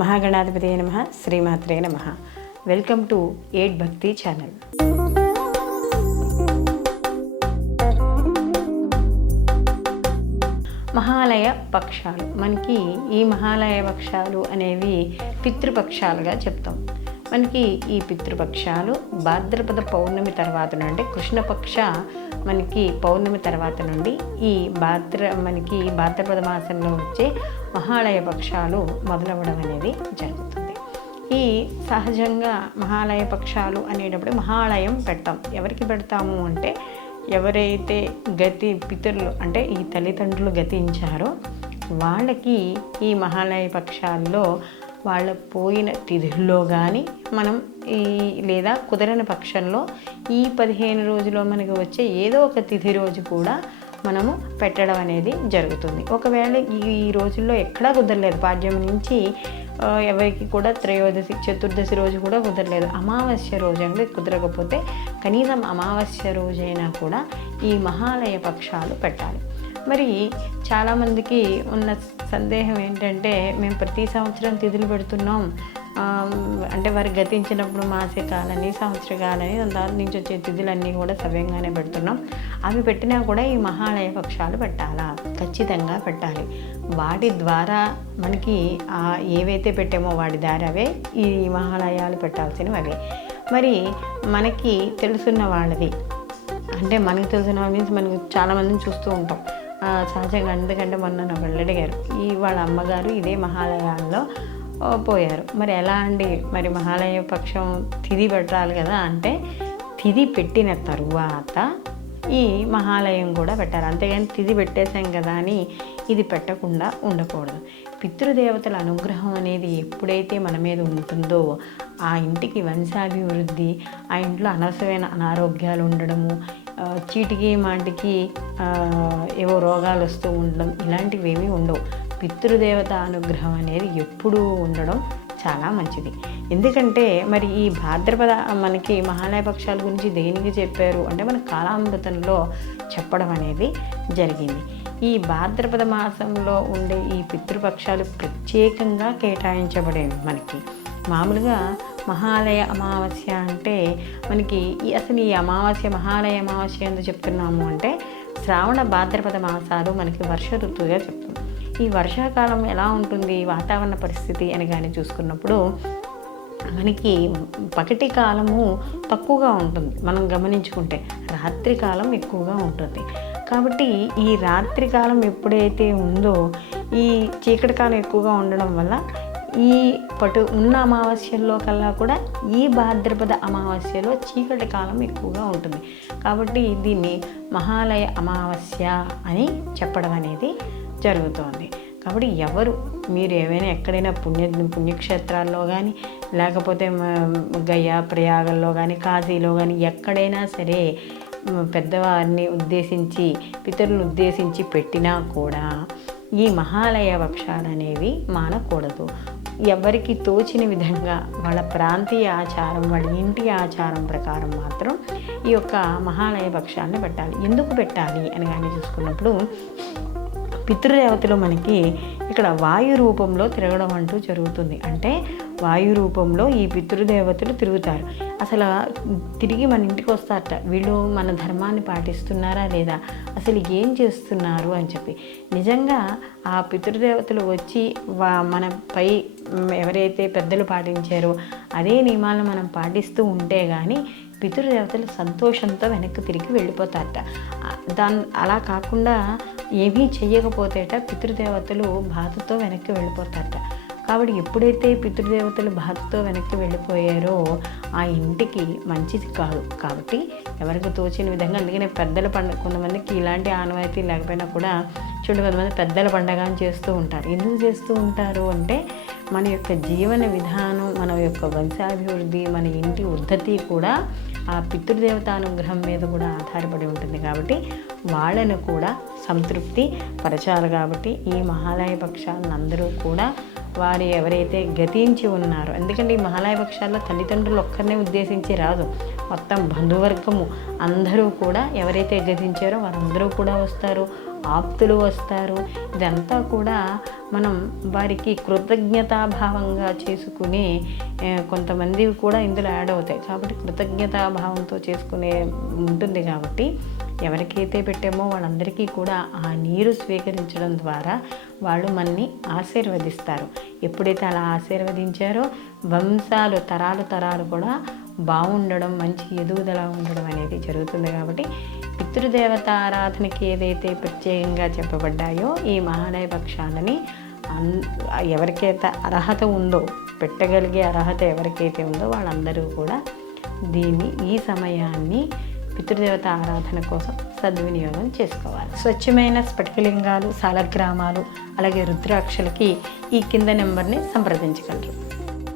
మహాగణాధిపతి నమ శ్రీమాత్రే నమ. Welcome to eight Bhakti channel Mahalaya పక్షాలు. మనకి ఈ మహాలయ పక్షాలు అనేవి పితృపక్షాలుగా చెప్తాం. మనకి ఈ పితృపక్షాలు భాద్రపద పౌర్ణమి తర్వాత నుండి కృష్ణపక్ష మనకి పౌర్ణమి తర్వాత నుండి ఈ భాద్ర మనకి భాద్రపద మాసంలో వచ్చే మహాలయ పక్షాలు మొదలవ్వడం అనేది జరుగుతుంది. ఈ సహజంగా మహాలయ పక్షాలు అనేటప్పుడు మహాలయం పెడతాం. ఎవరికి పెడతాము అంటే ఎవరైతే గతి పితరులు అంటే ఈ తల్లిదండ్రులు గతించారో వాళ్ళకి ఈ మహాలయ పక్షాల్లో వాళ్ళ పోయిన తిథుల్లో కానీ మనం ఈ లేదా కుదరని పక్షంలో ఈ పదిహేను రోజుల్లో మనకి వచ్చే ఏదో ఒక తిథి రోజు కూడా మనము పెట్టడం అనేది జరుగుతుంది. ఒకవేళ ఈ రోజుల్లో ఎక్కడా కుదరలేదు. పాడ్యం నుంచి ఎవరికి కూడా త్రయోదశి చతుర్దశి రోజు కూడా కుదరలేదు. అమావాస్య రోజు అంటే కుదరకపోతే కనీసం అమావాస్య రోజైనా కూడా ఈ మహాలయ పక్షాలు పెట్టాలి. మరి చాలామందికి ఉన్న సందేహం ఏంటంటే మేము ప్రతి సంవత్సరం తిథులు పెడుతున్నాం. అంటే వారు గతించినప్పుడు మాసికాలని సంవత్సరకాలని దాని నుంచి వచ్చే తిథులన్నీ కూడా సవ్యంగానే పెడుతున్నాం. అవి పెట్టినా కూడా ఈ మహాలయ పక్షాలు పెట్టాలా? ఖచ్చితంగా పెట్టాలి. వాటి ద్వారా మనకి ఏవైతే పెట్టామో వాటి ద్వారావే ఈ మహాలయాలు పెట్టాల్సినవి. అవే మరి మనకి తెలుసున్న వాళ్ళది. అంటే మనకి తెలిసిన మీన్స్ మనకి చాలామందిని చూస్తూ ఉంటాం. సహజంగా ఎందుకంటే మొన్న నా వాళ్ళు గారు ఈ వాళ్ళ అమ్మగారు ఇదే మహాలయాల్లో పోయారు. మరి ఎలా అండి? మరి మహాలయ పక్షం తిది పెట్టాలి కదా అంటే తిది పెట్టిన తరువాత ఈ మహాలయం కూడా పెట్టారు. అంతేగాని తిది పెట్టేశాం కదా అని ఇది పెట్టకుండా ఉండకూడదు. పితృదేవతల అనుగ్రహం అనేది ఎప్పుడైతే మన మీద ఉంటుందో ఆ ఇంటికి వంశాభివృద్ధి ఆ ఇంట్లో అనవసరమైన అనారోగ్యాలు ఉండడము చీటికి మాటికి ఏవో రోగాలు వస్తూ ఉండడం ఇలాంటివి ఏమీ ఉండవు. పితృదేవత అనుగ్రహం అనేది ఎప్పుడూ ఉండడం చాలా మంచిది. ఎందుకంటే మరి ఈ భాద్రపద మనకి మహాలయ పక్షాల గురించి దేనికి చెప్పారు? అంటే మన కాలామృతంలో చెప్పడం అనేది జరిగింది. ఈ భాద్రపద మాసంలో ఉండే ఈ పితృపక్షాలు ప్రత్యేకంగా కేటాయించబడేవి మనకి. మామూలుగా మహాలయ అమావాస్య అంటే మనకి ఈ అసలు ఈ అమావాస్య మహాలయ అమావాస్య ఎందుకు చెప్తున్నాము అంటే శ్రావణ భాద్రపద మాసాలు మనకి వర్ష ఋతువుగా చెప్తుంది ఈ వర్షాకాలం ఎలా ఉంటుంది వాతావరణ పరిస్థితి అని కానీ చూసుకున్నప్పుడు మనకి పగటి కాలము తక్కువగా ఉంటుంది. మనం గమనించుకుంటే రాత్రి కాలం ఎక్కువగా ఉంటుంది. కాబట్టి ఈ రాత్రి కాలం ఎప్పుడైతే ఉందో ఈ చీకటి కాలం ఎక్కువగా ఉండడం వల్ల ఈ పటు ఉన్న అమావాస్యల్లో కల్లా కూడా ఈ భాద్రపద అమావాస్యలో చీకటి కాలం ఎక్కువగా ఉంటుంది. కాబట్టి దీన్ని మహాలయ అమావాస్య అని చెప్పడం అనేది జరుగుతోంది. కాబట్టి ఎవరు మీరు ఏవైనా ఎక్కడైనా పుణ్య పుణ్యక్షేత్రాల్లో కానీ లేకపోతే గయ్యా గయా ప్రయాగంలో కానీ కాశీలో కానీ ఎక్కడైనా సరే పెద్దవారిని ఉద్దేశించి పితరులను ఉద్దేశించి పెట్టినా కూడా ఈ మహాలయ వక్షాలు అనేవి మానకూడదు. ఎవరికి తోచిన విధంగా వాళ్ళ ప్రాంతీయ ఆచారం వాళ్ళ ఇంటి ఆచారం ప్రకారం మాత్రం ఈ యొక్క మహాలయ పక్షాన్ని పెట్టాలి. ఎందుకు పెట్టాలి అని కానీ చూసుకున్నప్పుడు పితృదేవతలు మనకి ఇక్కడ వాయు రూపంలో తిరగడం అంటూ జరుగుతుంది. అంటే వాయు రూపంలో ఈ పితృదేవతలు తిరుగుతారు. అసలు తిరిగి మన ఇంటికి వస్తారట. వీళ్ళు మన ధర్మాన్ని పాటిస్తున్నారా లేదా? అసలు ఏం చేస్తున్నారు అని చెప్పి. నిజంగా ఆ పితృదేవతలు వచ్చి వా మనపై పై ఎవరైతే పెద్దలు పాటించారో అదే నియమాలను మనం పాటిస్తూ ఉంటే కానీ పితృదేవతలు సంతోషంతో వెనక్కి తిరిగి వెళ్ళిపోతారట. దాని అలా కాకుండా ఏమీ చెయ్యకపోతేట పితృదేవతలు బాధతో వెనక్కి వెళ్ళిపోతారట. కాబట్టి ఎప్పుడైతే పితృదేవతలు బాధతో వెనక్కి వెళ్ళిపోయారో ఆ ఇంటికి మంచిది కాదు. కాబట్టి ఎవరికి తోచిన విధంగా అందుకనే పెద్దల పండుగ కొంతమందికి ఇలాంటి ఆనవాయితీ లేకపోయినా కూడా చూడు కొంతమంది పెద్దల పండగ అని చేస్తూ ఉంటారు. ఎందుకు చేస్తూ ఉంటారు అంటే మన యొక్క జీవన విధానం మన యొక్క వంశాభివృద్ధి మన ఇంటి ఉద్ధతి కూడా ఆ పితృదేవత అనుగ్రహం మీద కూడా ఆధారపడి ఉంటుంది కాబట్టి వాళ్ళను కూడా సంతృప్తి పరచాలి కాబట్టి ఈ మహాలయ పక్షాలను అందరూ కూడా వారు ఎవరైతే గతించి ఉన్నారో ఎందుకంటే ఈ మహాలయ పక్షాల్లో తల్లిదండ్రులు ఒక్కరినే ఉద్దేశించి రాదు. మొత్తం బంధువర్గము అందరూ కూడా ఎవరైతే గతించారో వారందరూ కూడా వస్తారు ఆప్తులు వస్తారు. ఇదంతా కూడా మనం వారికి కృతజ్ఞతాభావంగా చేసుకుని కొంతమంది కూడా ఇందులో యాడ్ అవుతాయి. కాబట్టి కృతజ్ఞతాభావంతో చేసుకునే ఉంటుంది కాబట్టి ఎవరికైతే పెట్టామో వాళ్ళందరికీ కూడా ఆ నీరు స్వీకరించడం ద్వారా వాళ్ళు మనని ఆశీర్వదిస్తారు. ఎప్పుడైతే అలా ఆశీర్వదించారో వంశాలు తరాలు తరాలు కూడా బాగుండడం మంచి ఎదుగుదల ఉండడం అనేది జరుగుతుంది కాబట్టి పితృదేవత ఆరాధనకి ఏదైతే ప్రత్యేకంగా చెప్పబడ్డాయో ఈ మహాలయ పక్షాలని అన్ ఎవరికైతే అర్హత ఉందో పెట్టగలిగే అర్హత ఎవరికైతే ఉందో వాళ్ళందరూ కూడా దీన్ని ఈ సమయాన్ని పితృదేవత ఆరాధన కోసం సద్వినియోగం చేసుకోవాలి. స్వచ్ఛమైన స్ఫటికలింగాలు సాలగ్రామాలు అలాగే రుద్రాక్షలకి ఈ కింద నెంబర్ని సంప్రదించగలరు.